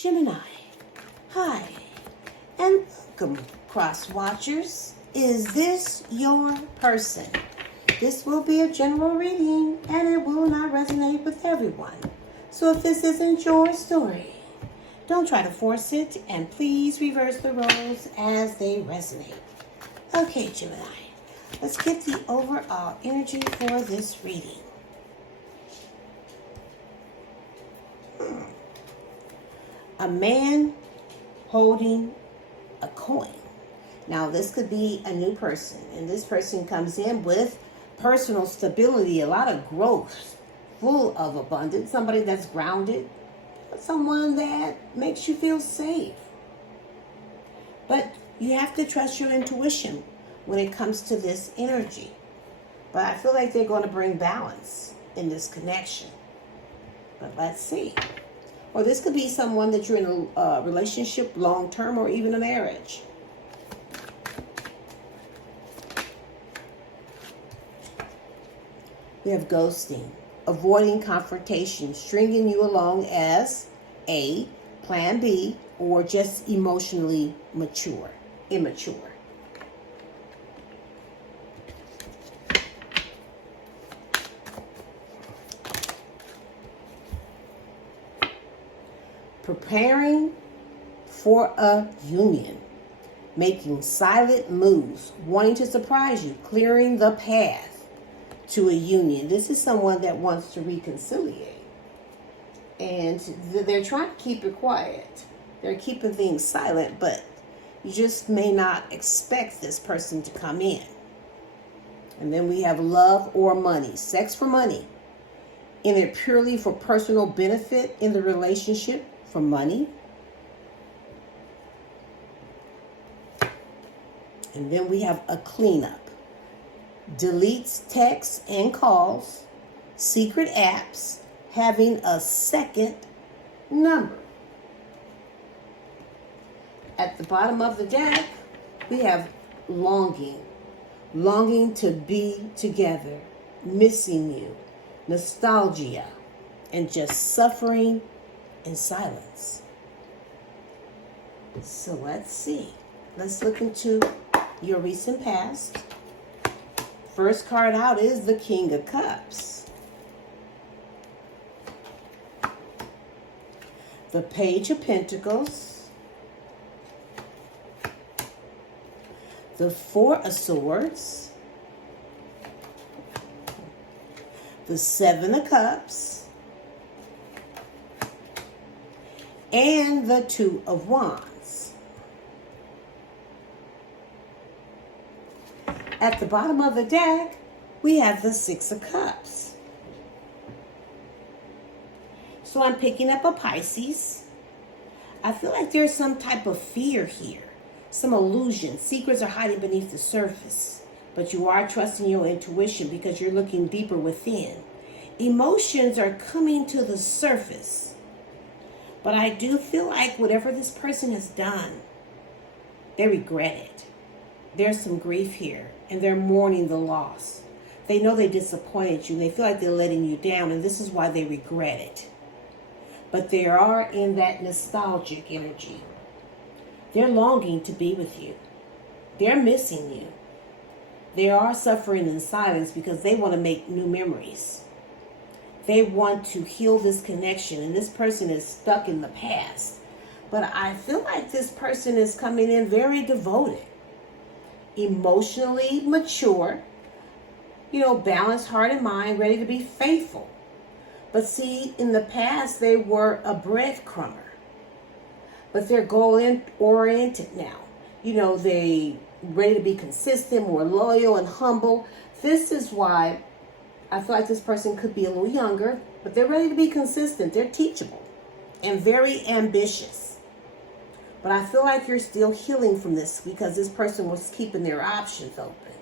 Gemini. Hi, and welcome, cross watchers. Is this your person? This will be a general reading, and it will not resonate with everyone. So if this isn't your story, don't try to force it, and please reverse the roles as they resonate. Okay, Gemini, let's get the overall energy for this reading. A man holding a coin. Now, this could be a new person, and this person comes in with personal stability, a lot of growth, full of abundance, somebody that's grounded, someone that makes you feel safe. But you have to trust your intuition when it comes to this energy. But I feel like they're going to bring balance in this connection. But let's see. Or this could be someone that you're in a relationship, long-term, or even a marriage. We have ghosting, avoiding confrontation, stringing you along as A, plan B, or just emotionally immature. Preparing for a union, making silent moves, wanting to surprise you, clearing the path to a union. This is someone that wants to reconciliate, and they're trying to keep it quiet. They're keeping things silent, but you just may not expect this person to come in. And then we have love or money, sex for money, in it purely for personal benefit in the relationship, for money. And then we have a cleanup. Deletes texts and calls, secret apps, having a second number. At the bottom of the deck, we have longing to be together, missing you, nostalgia, and just suffering in silence. So let's see. Let's look into your recent past. First card out is the King of Cups. The Page of Pentacles. The Four of Swords. The Seven of Cups. And the Two of Wands. At the bottom of the deck, we have the Six of Cups. So I'm picking up a Pisces. I feel like there's some type of fear here, some illusion. Secrets are hiding beneath the surface, but you are trusting your intuition because you're looking deeper within. Emotions are coming to the surface. But I do feel like whatever this person has done, they regret it. There's some grief here, and they're mourning the loss. They know they disappointed you. They feel like they're letting you down, and this is why they regret it. But they are in that nostalgic energy. They're longing to be with you. They're missing you. They are suffering in silence because they want to make new memories. They want to heal this connection, and this person is stuck in the past. But I feel like this person is coming in very devoted, emotionally mature, balanced heart and mind, ready to be faithful. But see, in the past, they were a breadcrumber. But they're goal-oriented now. They ready to be consistent, more loyal and humble. This is why I feel like this person could be a little younger, but they're ready to be consistent. They're teachable and very ambitious. But I feel like you're still healing from this because this person was keeping their options open.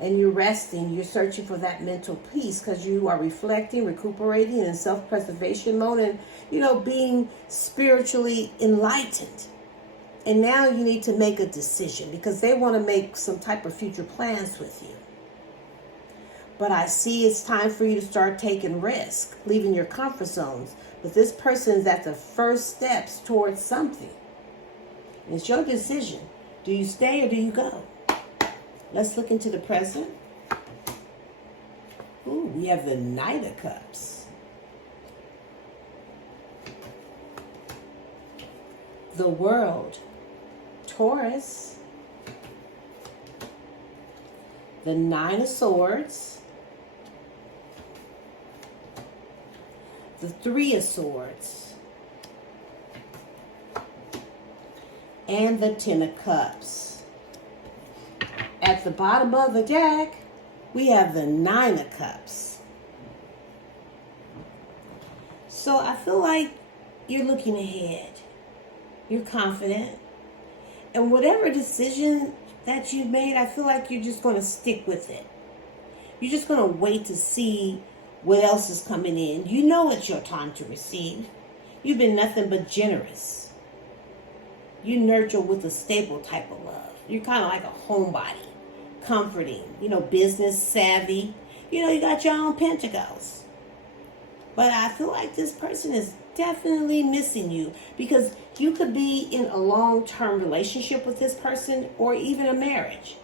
And you're resting, you're searching for that mental peace because you are reflecting, recuperating, in self-preservation mode and, being spiritually enlightened. And now you need to make a decision because they want to make some type of future plans with you. But I see it's time for you to start taking risks, leaving your comfort zones. But this person is at the first steps towards something. It's your decision. Do you stay or do you go? Let's look into the present. Ooh, we have the Knight of Cups. The World. Taurus. The Nine of Swords. The Three of Swords. And the Ten of Cups. At the bottom of the deck, we have the Nine of Cups. So I feel like you're looking ahead. You're confident. And whatever decision that you've made, I feel like you're just going to stick with it. You're just going to wait to see what else is coming in. You know it's your time to receive. You've been nothing but generous. You nurture with a stable type of love. You're kind of like a homebody. Comforting, business savvy. You got your own pentacles. But I feel like this person is definitely missing you because you could be in a long-term relationship with this person or even a marriage.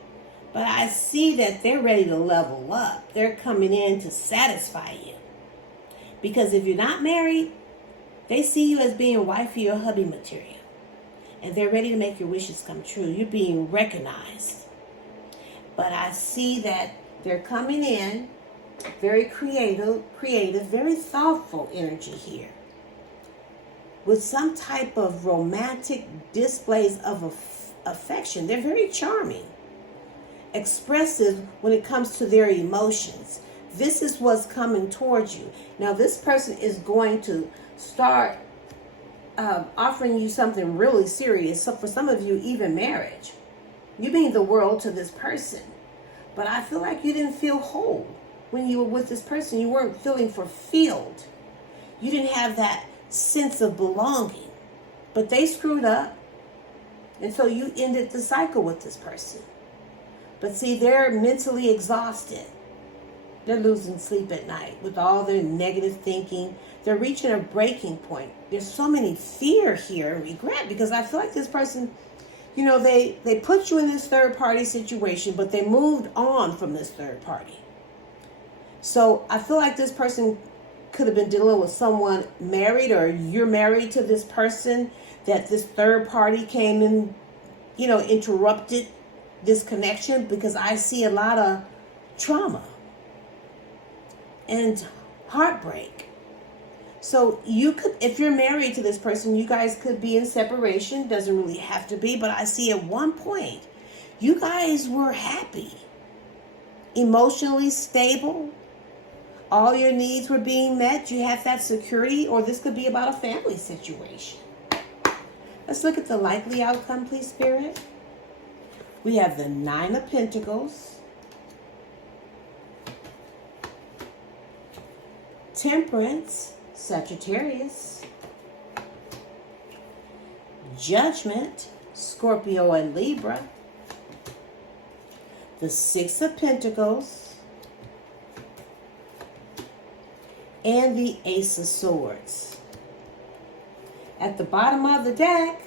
But I see that they're ready to level up. They're coming in to satisfy you. Because if you're not married, they see you as being wifey or hubby material. And they're ready to make your wishes come true. You're being recognized. But I see that they're coming in very creative, very thoughtful energy here. With some type of romantic displays of affection. They're very charming. Expressive when it comes to their emotions. This is what's coming towards you. Now this person is going to start offering you something really serious. So for some of you, even marriage. You mean the world to this person. But I feel like you didn't feel whole when you were with this person. You weren't feeling fulfilled. You didn't have that sense of belonging. But they screwed up. And so you ended the cycle with this person. But see, they're mentally exhausted. They're losing sleep at night with all their negative thinking. They're reaching a breaking point. There's so many fear here and regret because I feel like this person, they put you in this third party situation, but they moved on from this third party. So I feel like this person could have been dealing with someone married or you're married to this person that this third party came in, interrupted this connection because I see a lot of trauma and heartbreak. So you could, if you're married to this person, you guys could be in separation. Doesn't really have to be, but I see at one point, you guys were happy, emotionally stable. All your needs were being met. You had that security, or this could be about a family situation. Let's look at the likely outcome, please, Spirit. We have the Nine of Pentacles, Temperance, Sagittarius, Judgment, Scorpio and Libra, the Six of Pentacles, and the Ace of Swords. At the bottom of the deck,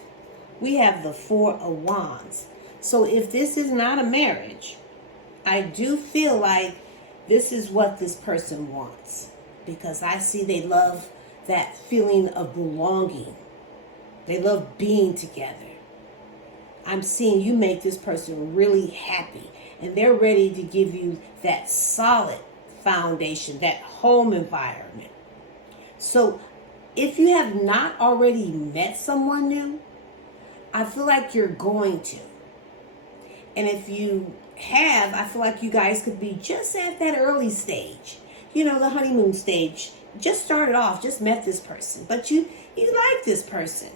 we have the Four of Wands. So if this is not a marriage, I do feel like this is what this person wants. Because I see they love that feeling of belonging. They love being together. I'm seeing you make this person really happy. And they're ready to give you that solid foundation, that home environment. So if you have not already met someone new, I feel like you're going to. And if you have, I feel like you guys could be just at that early stage. The honeymoon stage. Just started off, just met this person. But you like this person.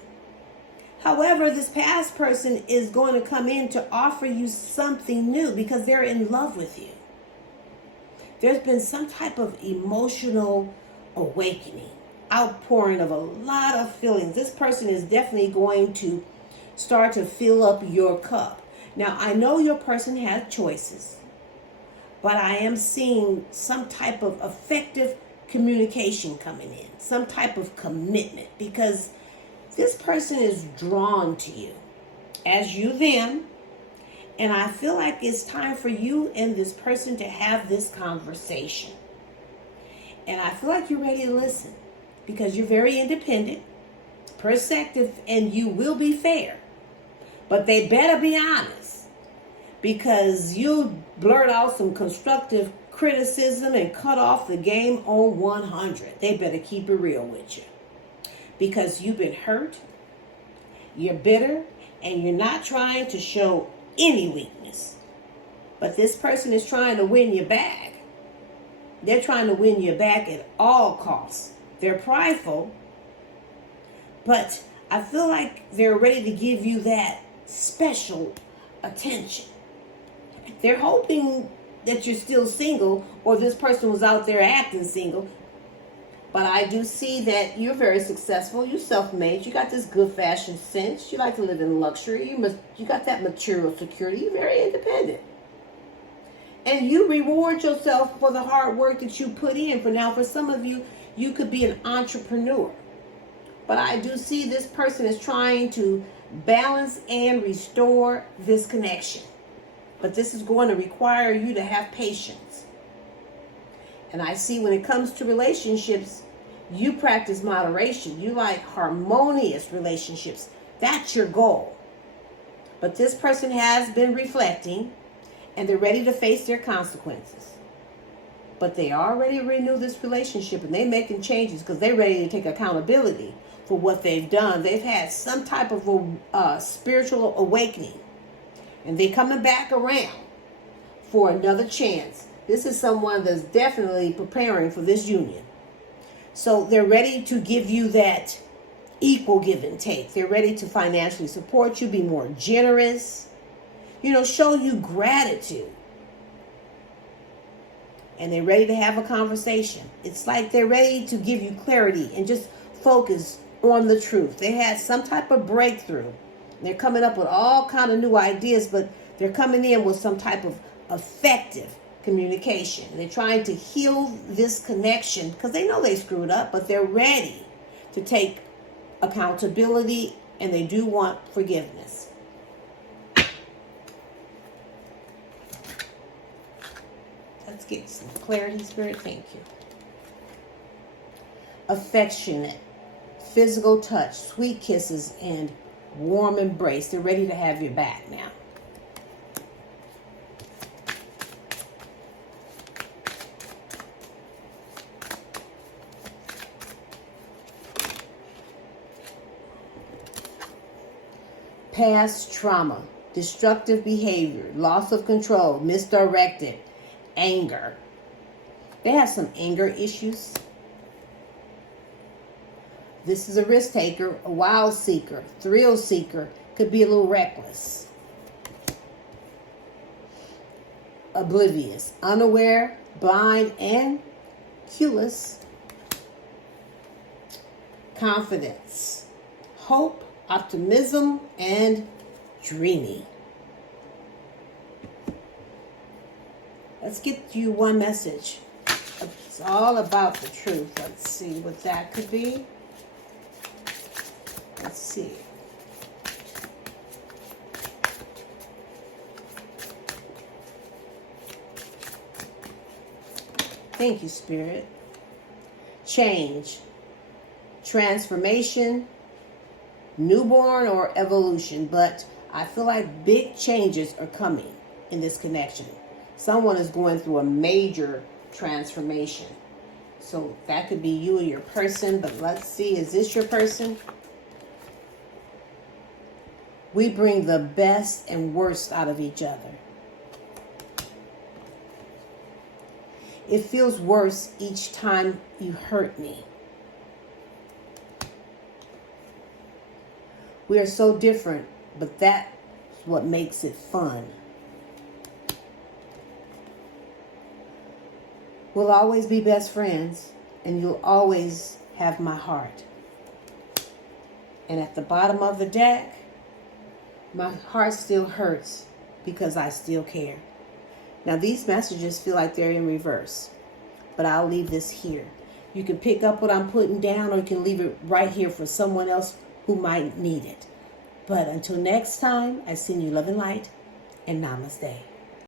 However, this past person is going to come in to offer you something new because they're in love with you. There's been some type of emotional awakening, outpouring of a lot of feelings. This person is definitely going to start to fill up your cup. Now, I know your person has choices, but I am seeing some type of effective communication coming in, some type of commitment, because this person is drawn to you as you them. And I feel like it's time for you and this person to have this conversation. And I feel like you're ready to listen because you're very independent, perceptive, and you will be fair. But they better be honest, because you'll blurt out some constructive criticism and cut off the game on 100. They better keep it real with you, because you've been hurt, you're bitter, and you're not trying to show any weakness. But this person is trying to win you back. They're trying to win you back at all costs. They're prideful, but I feel like they're ready to give you that special attention. They're hoping that you're still single, or this person was out there acting single. But I do see that you're very successful. You're self-made. You got this good fashion sense. You like to live in luxury. You got that material security. You're very independent. And you reward yourself for the hard work that you put in. For now, for some of you, you could be an entrepreneur. But I do see this person is trying to balance and restore this connection. But this is going to require you to have patience. And I see when it comes to relationships, you practice moderation. You like harmonious relationships. That's your goal. But this person has been reflecting, and they're ready to face their consequences. But they already renew this relationship, and they're making changes because they're ready to take accountability for what they've done. They've had some type of spiritual awakening, and they're coming back around for another chance. This is someone that's definitely preparing for this union. So they're ready to give you that equal give and take. They're ready to financially support you, be more generous, show you gratitude. And they're ready to have a conversation. It's like they're ready to give you clarity and just focus on the truth. They had some type of breakthrough. They're coming up with all kind of new ideas, but they're coming in with some type of effective communication. They're trying to heal this connection because they know they screwed up, but they're ready to take accountability, and they do want forgiveness. Let's get some clarity, Spirit. Thank you. Affectionate, physical touch, sweet kisses, and warm embrace. They're ready to have your back now. Past trauma, destructive behavior, loss of control, misdirected, anger. They have some anger issues. This is a risk taker, a wild seeker, thrill seeker, could be a little reckless. Oblivious, unaware, blind, and clueless. Confidence, hope, optimism, and dreamy. Let's get you one message. It's all about the truth. Let's see what that could be. Let's see. Thank you, Spirit. Change, transformation, newborn, or evolution. But I feel like big changes are coming in this connection. Someone is going through a major transformation. So that could be you or your person. But let's see, is this your person? We bring the best and worst out of each other. It feels worse each time you hurt me. We are so different, but that's what makes it fun. We'll always be best friends, and you'll always have my heart. And at the bottom of the deck, my heart still hurts because I still care. Now, these messages feel like they're in reverse, but I'll leave this here. You can pick up what I'm putting down, or you can leave it right here for someone else who might need it. But until next time, I send you love and light, and namaste.